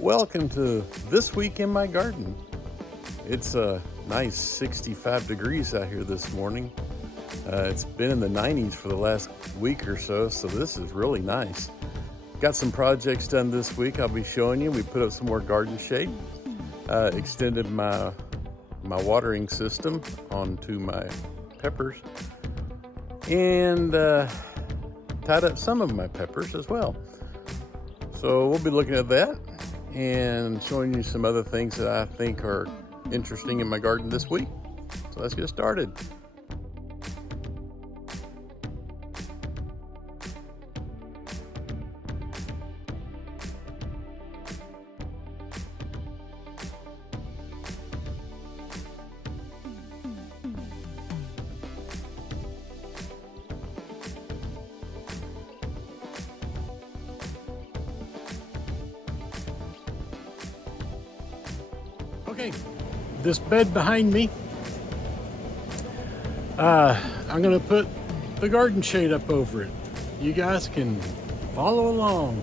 Welcome to This Week in My Garden. It's a nice 65 degrees out here this morning. It's been in the 90s for the last week or so this is really nice. Got some projects done this week I'll be showing you. We put up some more garden shade, extended my watering system onto my peppers, and tied up some of my peppers as well. So we'll be looking at that and showing you some other things that I think are interesting in my garden this week. So let's get started. Okay, this bed behind me, I'm gonna put the garden shade up over it. You guys can follow along.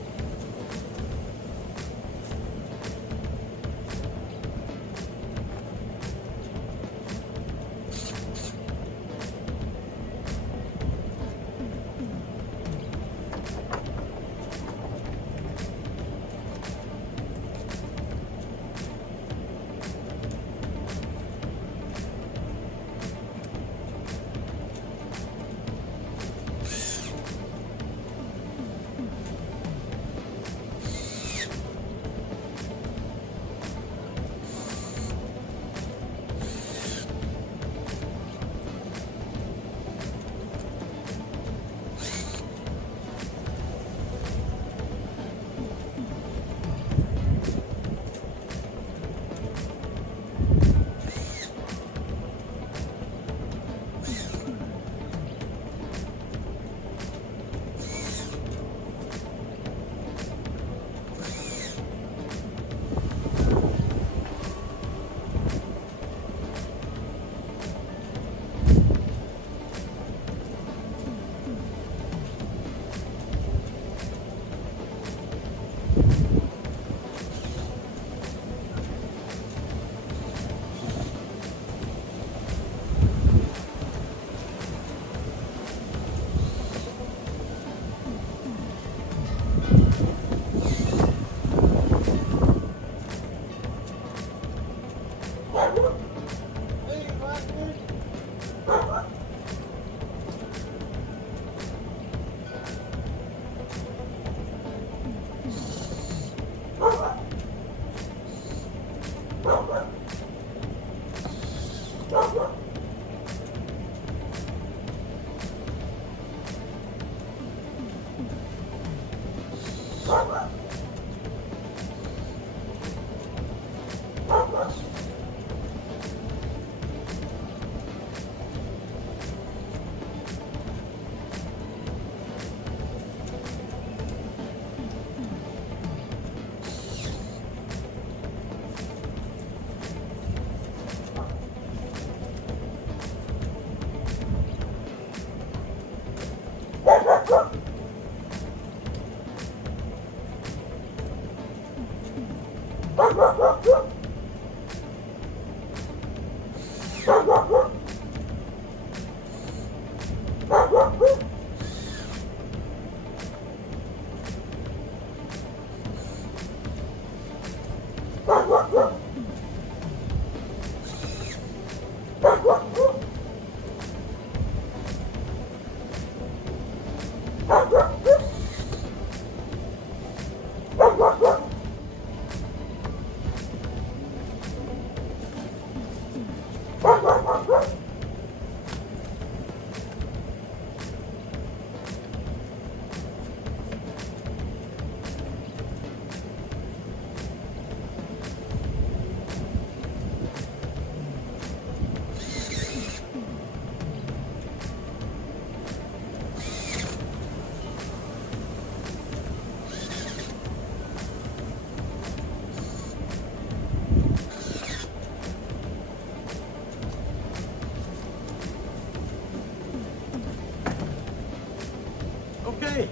Okay,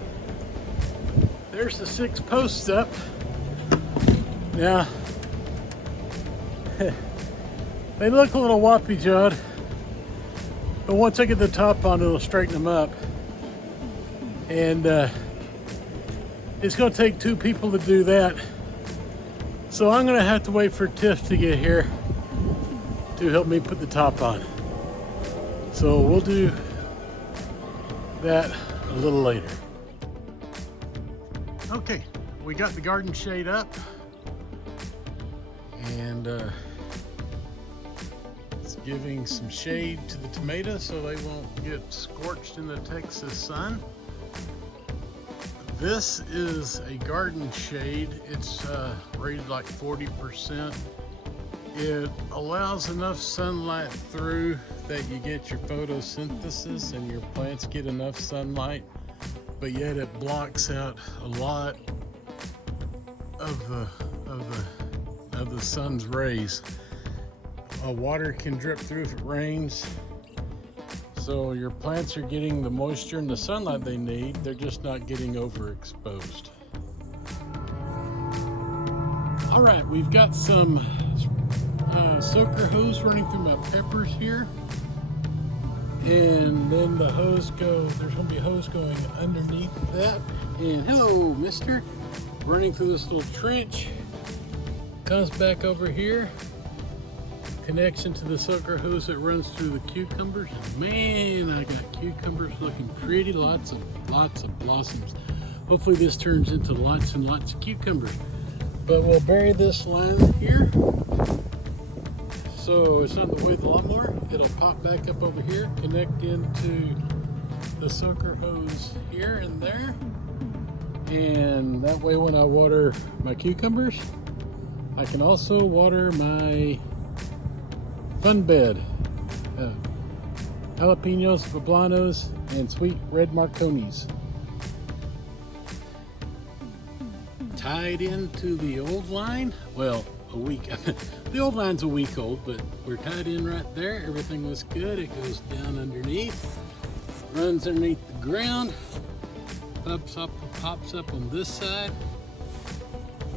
there's the 6 posts up. Now, they look a little woppy jawed, but once I get the top on, it'll straighten them up. And it's gonna take two people to do that. So I'm gonna have to wait for Tiff to get here to help me put the top on. So we'll do that a little later. Okay, we got the garden shade up, and it's giving some shade to the tomatoes so they won't get scorched in the Texas sun. This is a garden shade. It's rated like 40%. It allows enough sunlight through that you get your photosynthesis and your plants get enough sunlight, but yet it blocks out a lot of the sun's rays. Water can drip through if it rains, so your plants are getting the moisture and the sunlight they need. They're just not getting overexposed. All right, we've got some soaker hose running through my peppers here, and then there's gonna be a hose going underneath that. And hello, mister, running through this little trench, comes back over here, connection to the soaker hose that runs through the cucumbers. Man, I got cucumbers looking pretty, lots of blossoms. Hopefully this turns into lots and lots of cucumbers. But we'll bury this line here, so it's not the way of the lawnmower. It'll pop back up over here, connect into the soaker hose here and there, and that way when I water my cucumbers, I can also water my fun bed, jalapenos, poblanos, and sweet red marconis. Tied into the old line, well, a week. The old line's a week old, but we're tied in right there. Everything was good. It goes down underneath, runs underneath the ground, pops up on this side,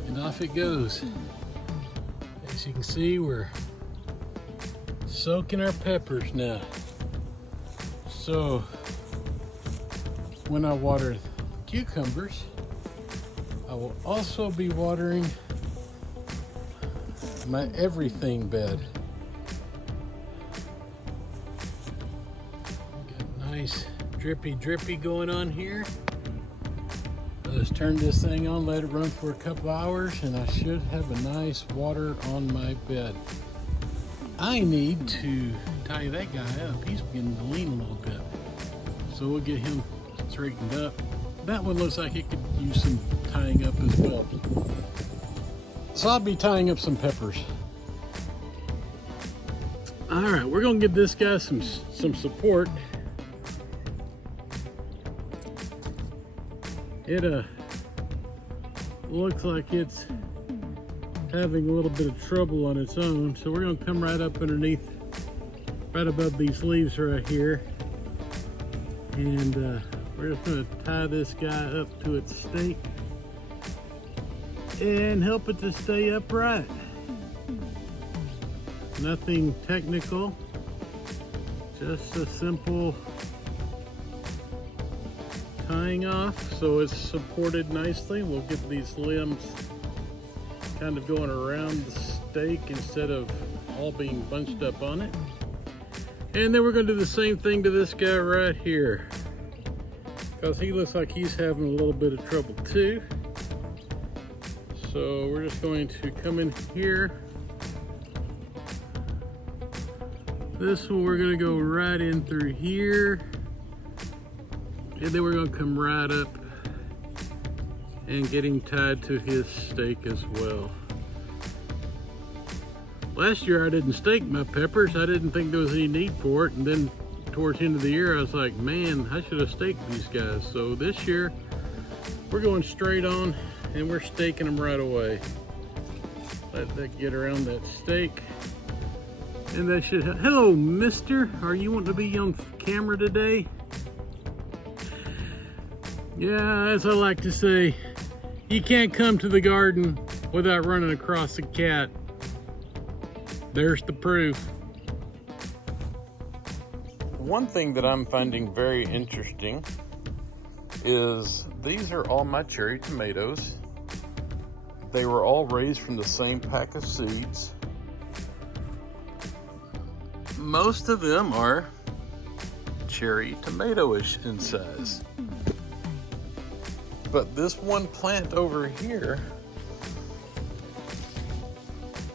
and off it goes. As you can see, we're soaking our peppers now. So when I water cucumbers, I will also be watering my everything bed. Got nice drippy going on here. I'll just turn this thing on, let it run for a couple hours, and I should have a nice water on my bed. I need to tie that guy up. He's beginning to lean a little bit. So we'll get him straightened up. That one looks like it could use some tying up as well. So I'll be tying up some peppers. All right, we're gonna give this guy some support. It looks like it's having a little bit of trouble on its own, so we're gonna come right up underneath, right above these leaves right here, and we're just gonna tie this guy up to its stake and help it to stay upright. Nothing technical, just a simple tying off so it's supported nicely. We'll get these limbs kind of going around the stake instead of all being bunched up on it. And then we're going to do the same thing to this guy right here, because he looks like he's having a little bit of trouble too. So we're just going to come in here. This one we're going to go right in through here, and then we're going to come right up and get him tied to his stake as well. Last year I didn't stake my peppers. I didn't think there was any need for it, and then towards the end of the year I was like, man, I should have staked these guys. So this year we're going straight on and we're staking them right away. Let that get around that stake. And that should hello, mister. Are you wanting to be on camera today? Yeah, as I like to say, You can't come to the garden without running across a cat. There's the proof. One thing that I'm finding very interesting is these are all my cherry tomatoes. They were all raised from the same pack of seeds. Most of them are cherry tomato-ish in size. But this one plant over here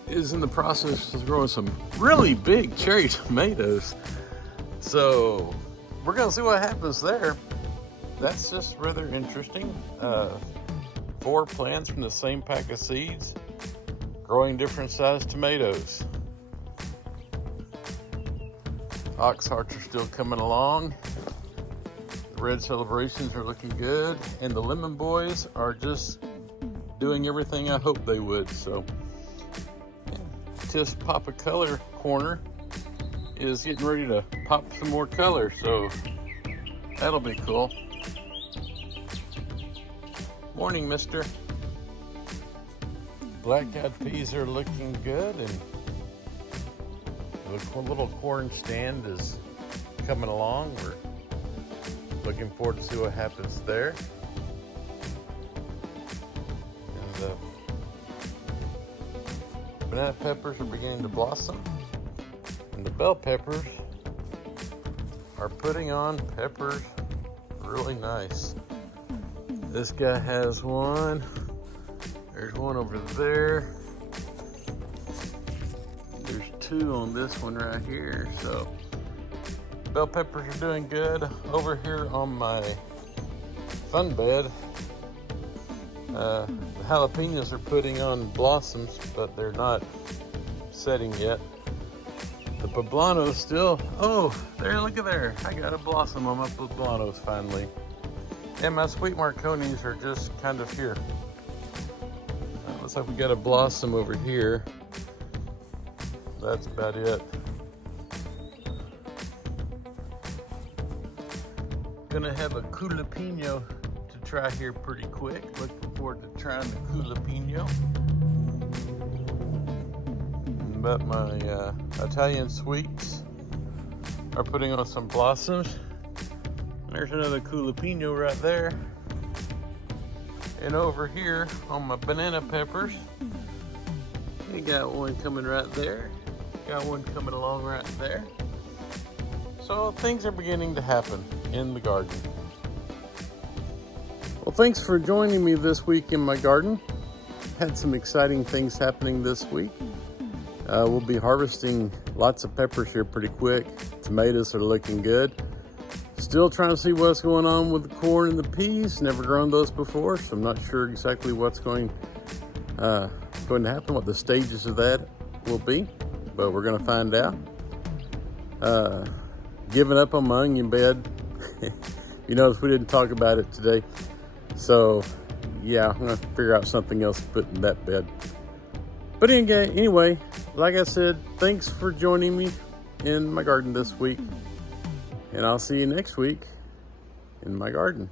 is in the process of growing some really big cherry tomatoes. So we're gonna see what happens there. That's just rather interesting. 4 plants from the same pack of seeds, growing different sized tomatoes. Ox hearts are still coming along. The red celebrations are looking good, and the lemon boys are just doing everything I hoped they would. So, just pop a color corner is getting ready to pop some more color, so that'll be cool. Morning, mister. Black-eyed peas are looking good, and the little corn stand is coming along. We're looking forward to see what happens there. And the banana peppers are beginning to blossom, and the bell peppers are putting on peppers really nice. This guy has one. There's one over there. There's 2 on this one right here. So bell peppers are doing good. Over here on my fun bed, the jalapenos are putting on blossoms, but they're not setting yet. The poblanos still, oh, there, look at there. I got a blossom on my poblanos finally. And my sweet Marconis are just kind of here. Looks like we got a blossom over here. That's about it. Gonna have a jalapeno to try here pretty quick. Looking forward to trying the jalapeno. But my Italian sweets are putting on some blossoms. There's another jalapeno right there. And over here on my banana peppers, we got one coming right there. Got one coming along right there. So things are beginning to happen in the garden. Well, thanks for joining me this week in my garden. Had some exciting things happening this week. We'll be harvesting lots of peppers here pretty quick. Tomatoes are looking good. Still trying to see what's going on with the corn and the peas. Never grown those before, so I'm not sure exactly what's going to happen, what the stages of that will be, but we're going to find out. Giving up on my onion bed. You notice we didn't talk about it today, so yeah, I'm going to figure out something else to put in that bed. But anyway, like I said, thanks for joining me in my garden this week. And I'll see you next week in my garden.